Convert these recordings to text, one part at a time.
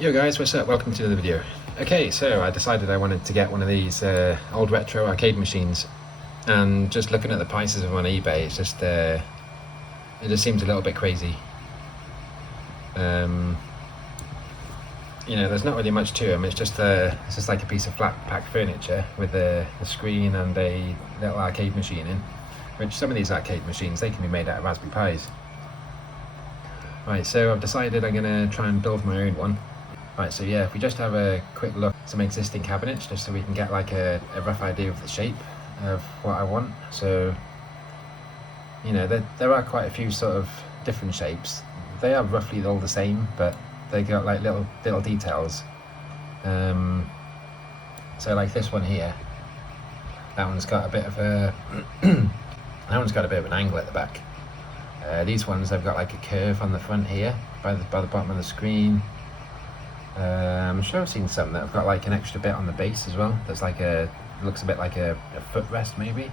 Yo guys, what's up? Welcome to another video. Okay, so I decided I wanted to get one of these old retro arcade machines, and just looking at the prices of them on eBay, it just seems a little bit crazy. You know, there's not really much to them. It's just like a piece of flat pack furniture with a screen and a little arcade machine in. Which some of these arcade machines, they can be made out of Raspberry Pis. Right, so I've decided I'm going to try and build my own one. Right, so yeah, if we just have a quick look at some existing cabinets, just so we can get like a rough idea of the shape of what I want. So, you know, there are quite a few sort of different shapes. They are roughly all the same, but they got like little details. So like this one here, that one's got a bit of a that one's got a bit of an angle at the back. These ones have got like a curve on the front here by the bottom of the screen. I'm sure I've seen some that have got like an extra bit on the base as well. That's like looks a bit like a footrest maybe.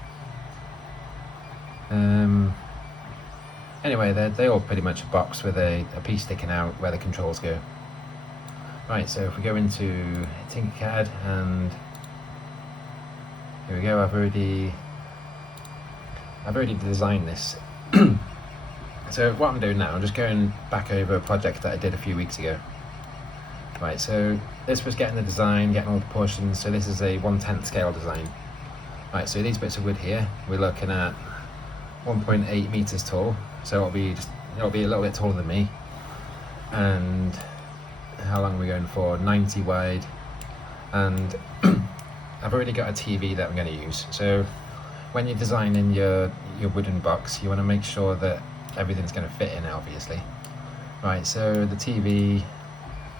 Anyway, they all pretty much a box with a piece sticking out where the controls go. Right, so if we go into Tinkercad, and here we go. I've already designed this. So what I'm doing now, I'm just going back over a project that I did a few weeks ago. Right, so this was getting the design, getting all the portions. So this is a 1/10 scale design. Right, so these bits of wood here, we're looking at 1.8 meters tall. So it'll be a little bit taller than me. And how long are we going for? 90 wide. And I've already got a TV that I'm going to use. So when you're designing your wooden box, you want to make sure that everything's going to fit in it, obviously. Right, so the TV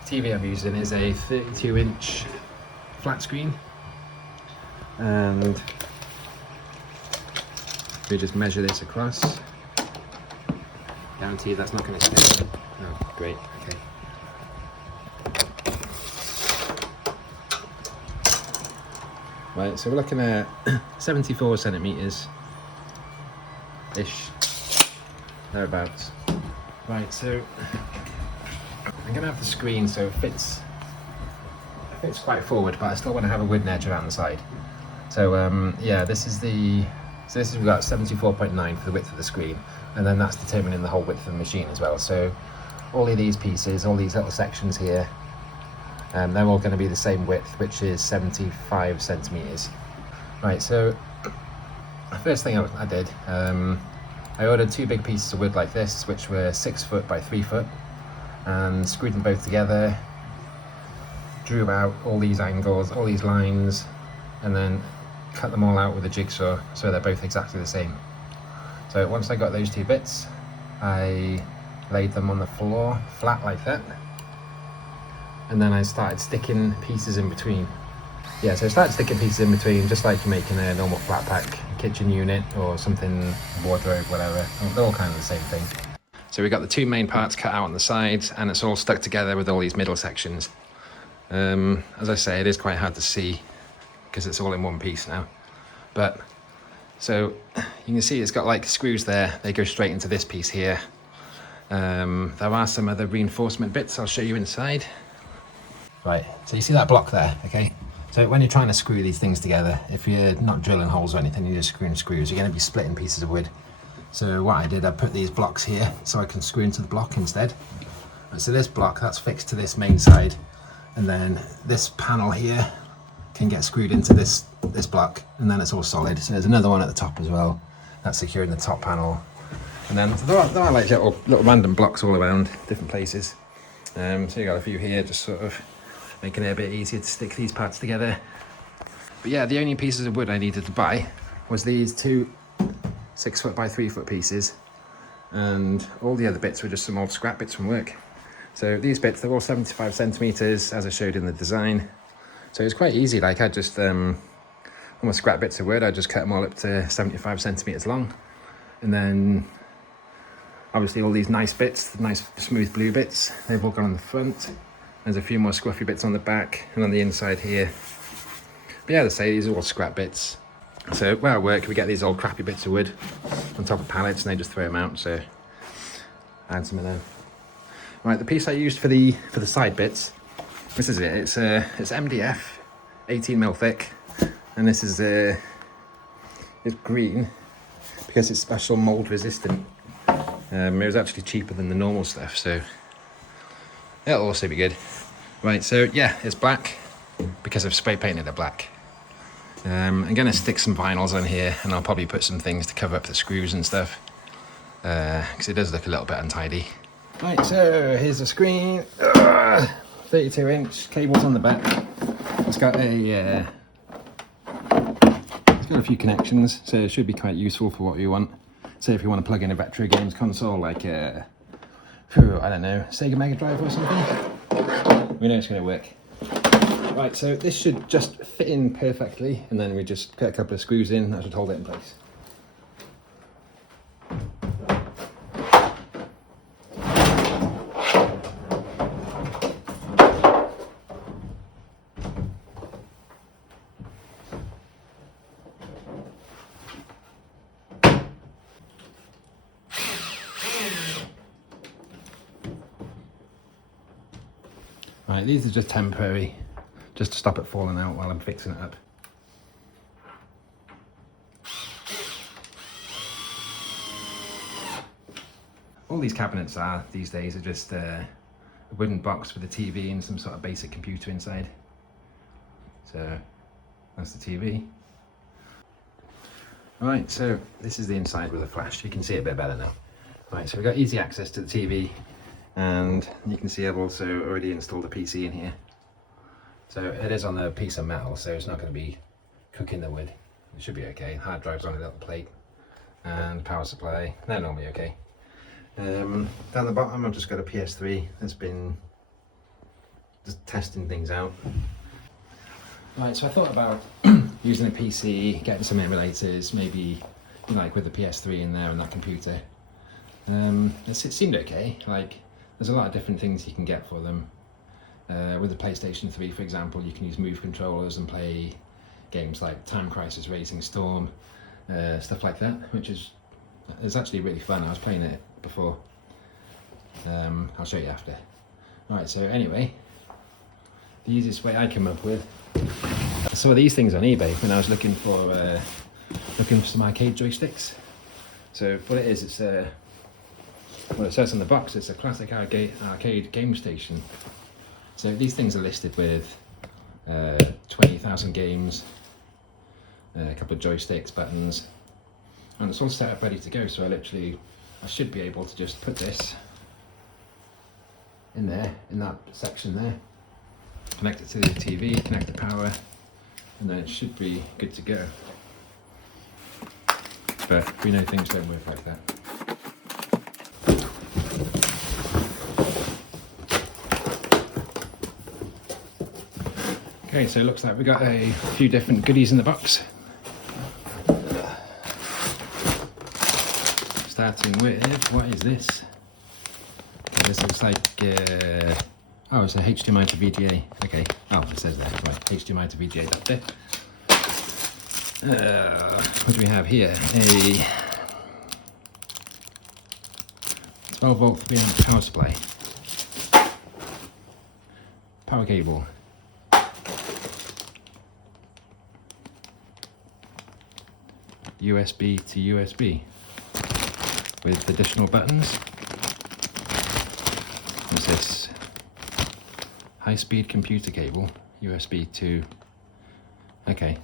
I'm using is a 32-inch flat screen, and we just measure this across. Guarantee that's not going to stick. Oh, great, okay. Right, so we're looking at 74 centimeters ish, thereabouts. Right, so I'm going to have the screen so it fits quite forward, but I still want to have a wooden edge around the side. So yeah, we've got 74.9 for the width of the screen, and then that's determining the whole width of the machine as well. So all of these pieces, all these little sections here, they're all going to be the same width, which is 75 centimeters. Right, so the first thing I did, I ordered two big pieces of wood like this, which were 6 foot by 3 foot, and screwed them both together, drew out all these angles, all these lines, and then cut them all out with a jigsaw so they're both exactly the same. So once I got those two bits, I laid them on the floor flat like that, and then I started sticking pieces in between. Yeah, so I started sticking pieces in between, just like you're making a normal flat pack kitchen unit or something, wardrobe, whatever. They're all kind of the same thing. So we've got the two main parts cut out on the sides, and it's all stuck together with all these middle sections. As I say, it is quite hard to see because it's all in one piece now. But so you can see it's got like screws there. They go straight into this piece here. There are some other reinforcement bits I'll show you inside. Right, so you see that block there, okay? So when you're trying to screw these things together, if you're not drilling holes or anything, you're just screwing screws, you're going to be splitting pieces of wood. So what I did, I put these blocks here so I can screw into the block instead. And so this block, that's fixed to this main side, and then this panel here can get screwed into this block, and then it's all solid. So there's another one at the top as well, that's securing the top panel. And then there are like little random blocks all around different places. So you got a few here, just sort of making it a bit easier to stick these parts together. But yeah, the only pieces of wood I needed to buy was these two 6 foot by 3 foot pieces, and all the other bits were just some old scrap bits from work. So these bits, they're all 75 centimeters as I showed in the design. So it's quite easy, like I just almost scrap bits of wood, I just cut them all up to 75 centimeters long. And then obviously all these nice bits, the nice smooth blue bits, they've all gone on the front. There's a few more scruffy bits on the back and on the inside here. But yeah, as I say, these are all scrap bits. So where I work, we get these old crappy bits of wood on top of pallets, and they just throw them out. So add some of them. Right, the piece I used for the side bits This is it. It's MDF, 18mm thick, and this is it's green because it's special mold resistant. It was actually cheaper than the normal stuff, so it'll also be good. Right, so yeah, it's black because I've spray painted it black. I'm gonna stick some vinyls on here, and I'll probably put some things to cover up the screws and stuff, because it does look a little bit untidy. Right, so here's the screen. 32-inch cables on the back. It's got a few connections, so it should be quite useful for what you want. Say if you want to plug in a retro games console, like I don't know, Sega Mega Drive or something. We know it's going to work. Right, so this should just fit in perfectly, and then we just put a couple of screws in. That should hold it in place. Right, these are just temporary, just to stop it falling out while I'm fixing it up. All these cabinets are these days are just a wooden box with a TV and some sort of basic computer inside. So that's the TV. Right, so this is the inside with a flash. You can see it a bit better now. Right, so we've got easy access to the TV, and you can see I've also already installed a PC in here. So it is on a piece of metal, so it's not going to be cooking the wood. It should be okay. Hard drive's on a little plate, and power supply, they're normally okay. Down the bottom I've just got a PS3 that's been just testing things out. Right, so I thought about using a PC, getting some emulators, maybe like with the PS3 in there and that computer. It seemed okay. Like, there's a lot of different things you can get for them. With the PlayStation 3, for example, you can use Move controllers and play games like Time Crisis Racing Storm, stuff like that, which is actually really fun. I was playing it before. I'll show you after. Right, so anyway, the easiest way I came up with, I saw these things on eBay when I was looking for some arcade joysticks. So what it is, it's well, it says on the box, it's a classic arcade game station. So these things are listed with 20,000 games, a couple of joysticks, buttons, and it's all set up ready to go. So I should be able to just put this in there, in that section there, connect it to the TV, connect the power, and then it should be good to go. But we know things don't work like that. Okay, so it looks like we got a few different goodies in the box. Starting with, what is this? Okay, this looks like, oh, it's a HDMI to VGA. Okay, oh, it says that, right, HDMI to VGA adapter. What do we have here? A 12 volt 3 amp power supply. Power cable. USB to USB with additional buttons. What's this? High-speed computer cable, USB to. Okay,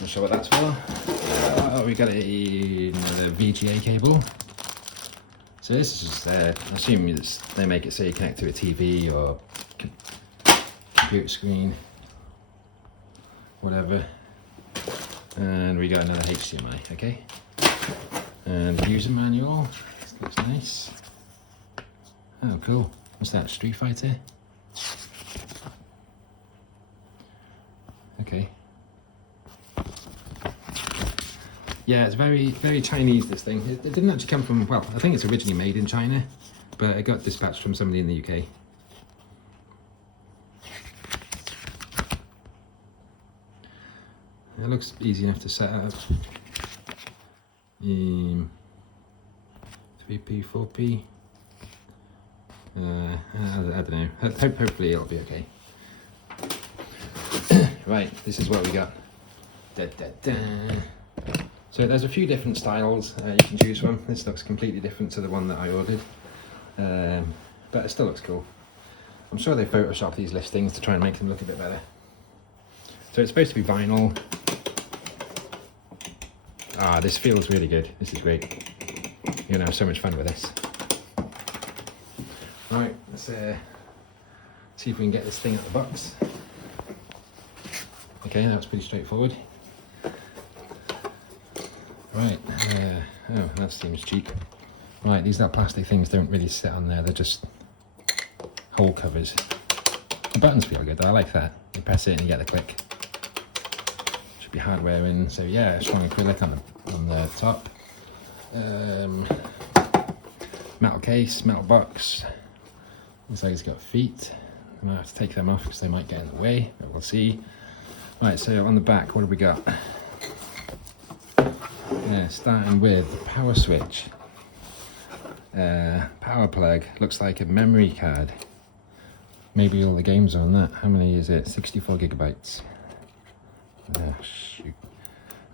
not sure what that's for. We got another VGA cable. So this is just I assume they make it so you connect to a TV or computer screen, whatever. And we got another HDMI, okay? And user manual, this looks nice. Oh, cool. What's that, Street Fighter? Okay. Yeah, it's very, very Chinese, this thing. It didn't actually come from, well, I think it's originally made in China, but it got dispatched from somebody in the UK. It looks easy enough to set up. 3P, 4P. I don't know. Hopefully it'll be okay. Right, this is what we got. Da, da, da. So there's a few different styles you can choose from. This looks completely different to the one that I ordered, but it still looks cool. I'm sure they Photoshop these listings to try and make them look a bit better. So it's supposed to be vinyl. Ah, this feels really good. This is great. You're gonna have so much fun with this. Right, let's see if we can get this thing out of the box. Okay, that's pretty straightforward. Right, oh, that seems cheap. Right, these little plastic things don't really sit on there, they're just hole covers. The buttons feel good though, I like that. You press it and you get the click. Should be hardware in, so yeah, strong acrylic on the top. Metal case, metal box. Looks like it's got feet. I might have to take them off because they might get in the way, but we'll see. Right, so on the back, what have we got? Yeah, starting with the power switch. Power plug, looks like a memory card. Maybe all the games are on that. How many is it? 64 gigabytes. Oh, shoot.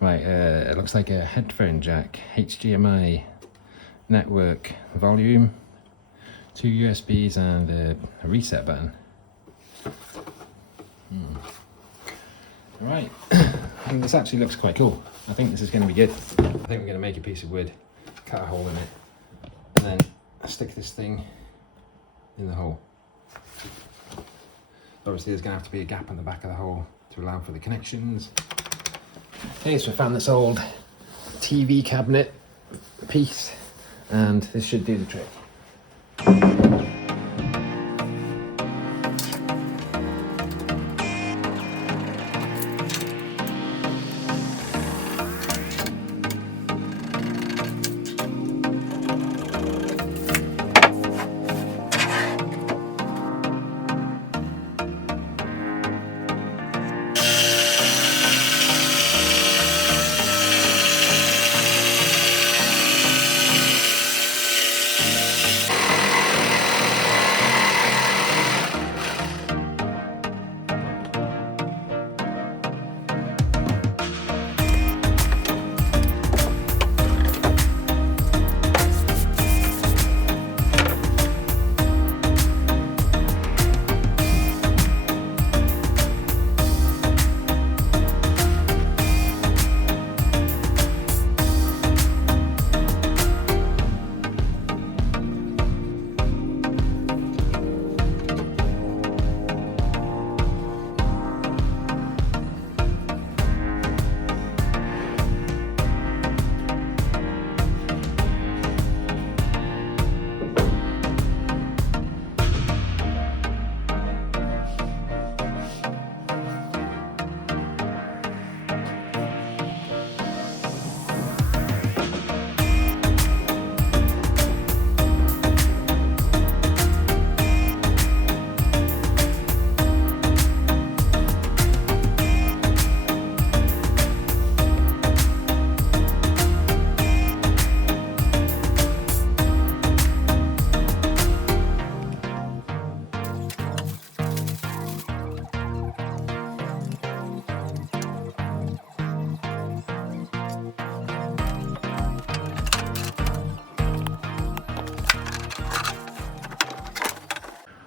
Right, it looks like a headphone jack, HDMI, network, volume, 2 USBs and a reset button. Alright, I think this actually looks quite cool. I think this is going to be good. I think we're going to make a piece of wood, cut a hole in it, and then stick this thing in the hole. Obviously there's going to have to be a gap in the back of the hole to allow for the connections. Okay, so I found this old TV cabinet piece, and this should do the trick.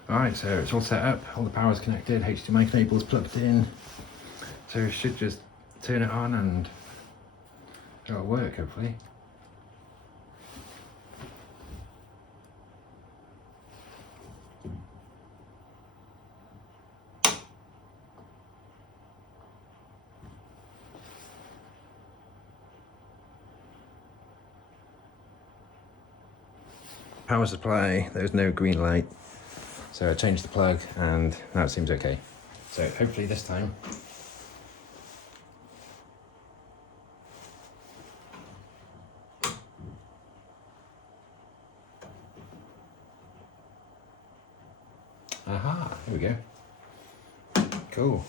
Alright, so it's all set up, all the power's connected, HDMI cable's plugged in, so we should just turn it on and it'll work hopefully. Power supply, there's no green light. So I changed the plug and now it seems okay. So hopefully this time. Aha, here we go. Cool.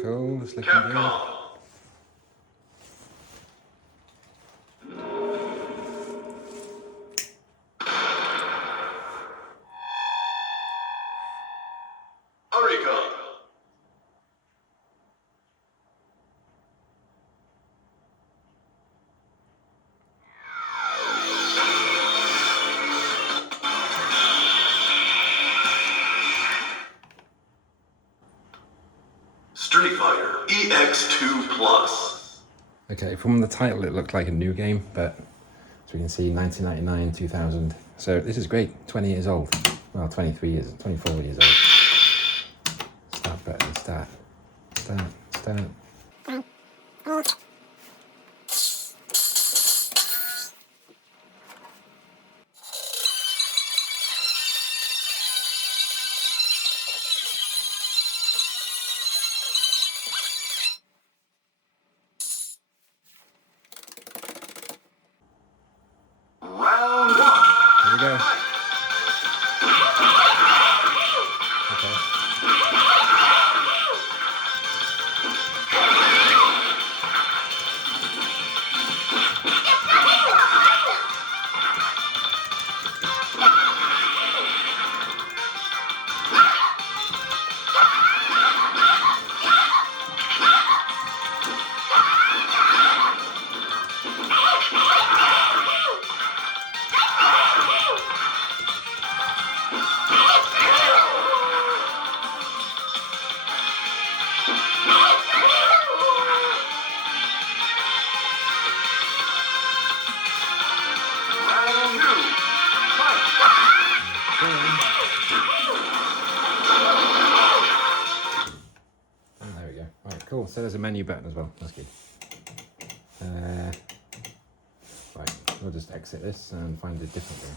Cool, it's looking good. Street Fighter EX2 Plus. Okay, from the title it looked like a new game, but as we can see, 1999, 2000. So this is great, 20 years old. Well, 23 years, 24 years old. Start button, start. Round 1. Here we go. Okay. There we go. Alright, cool. So there's a menu button as well. That's good. Right, we'll just exit this and find a different game.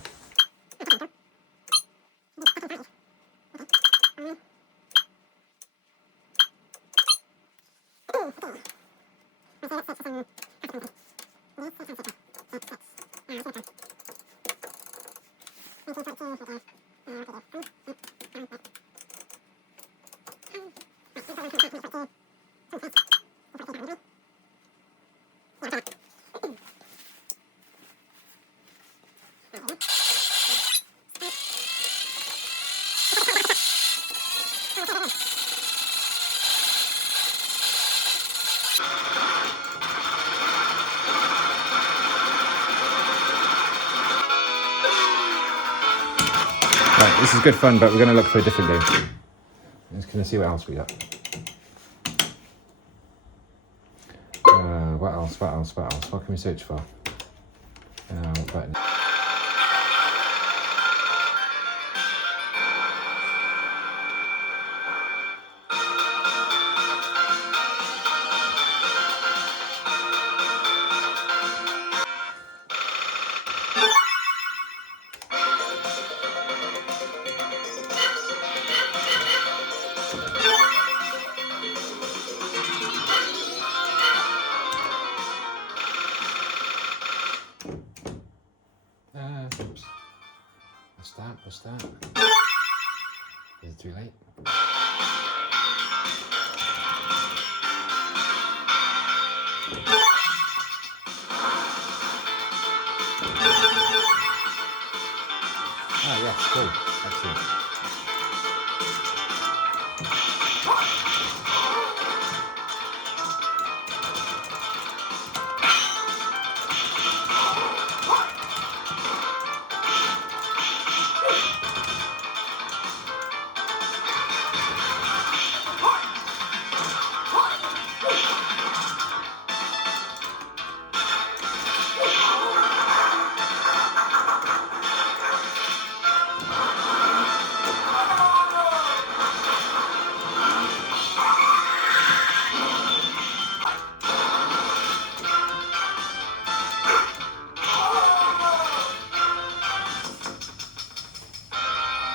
Right, this is good fun, but we're going to look for a different game. I'm just going to see what else we got. What else? What can we search for? What button? Oops. What's that? Is it too late? Ah, yes, cool. Excellent.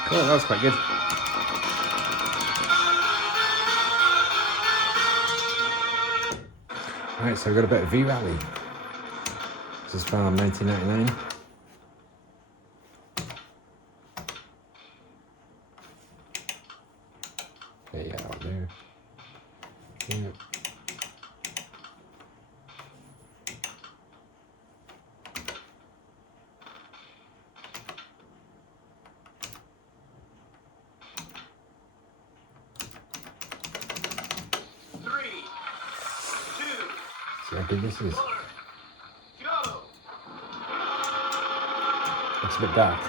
Cool, that was quite good. Right, so we've got a bit of V-Rally. This is from 1999. yeah. See how big this is. It's a bit dark.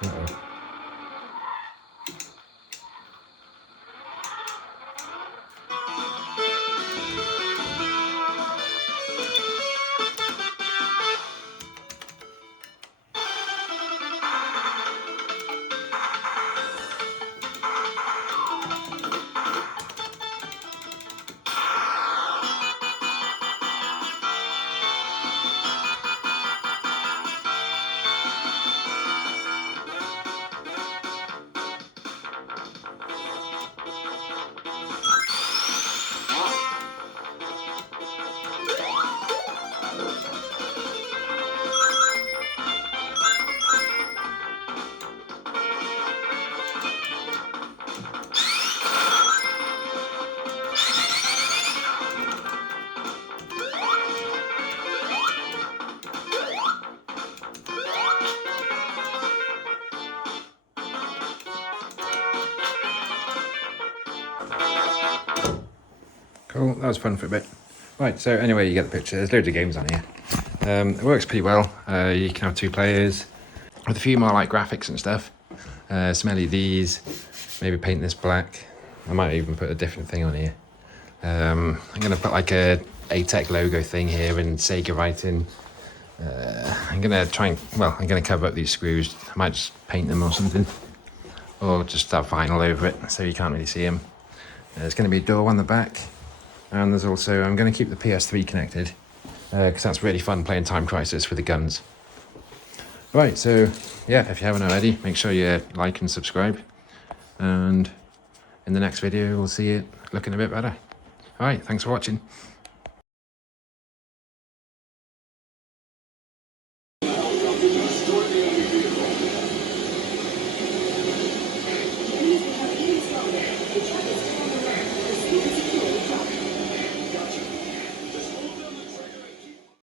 Uh-oh. Cool, that was fun for a bit. Right, so anyway, you get the picture. There's loads of games on here. It works pretty well. You can have 2 players with a few more like graphics and stuff. Some LEDs, maybe paint this black. I might even put a different thing on here. I'm going to put like a ATEC logo thing here and Sega writing. I'm going to I'm going to cover up these screws. I might just paint them or something. Or just have vinyl over it so you can't really see them. There's going to be a door on the back. And there's also, I'm going to keep the PS3 connected. Because that's really fun playing Time Crisis with the guns. Right, so yeah, if you haven't already, make sure you like and subscribe. And in the next video, we'll see it looking a bit better. Alright, thanks for watching.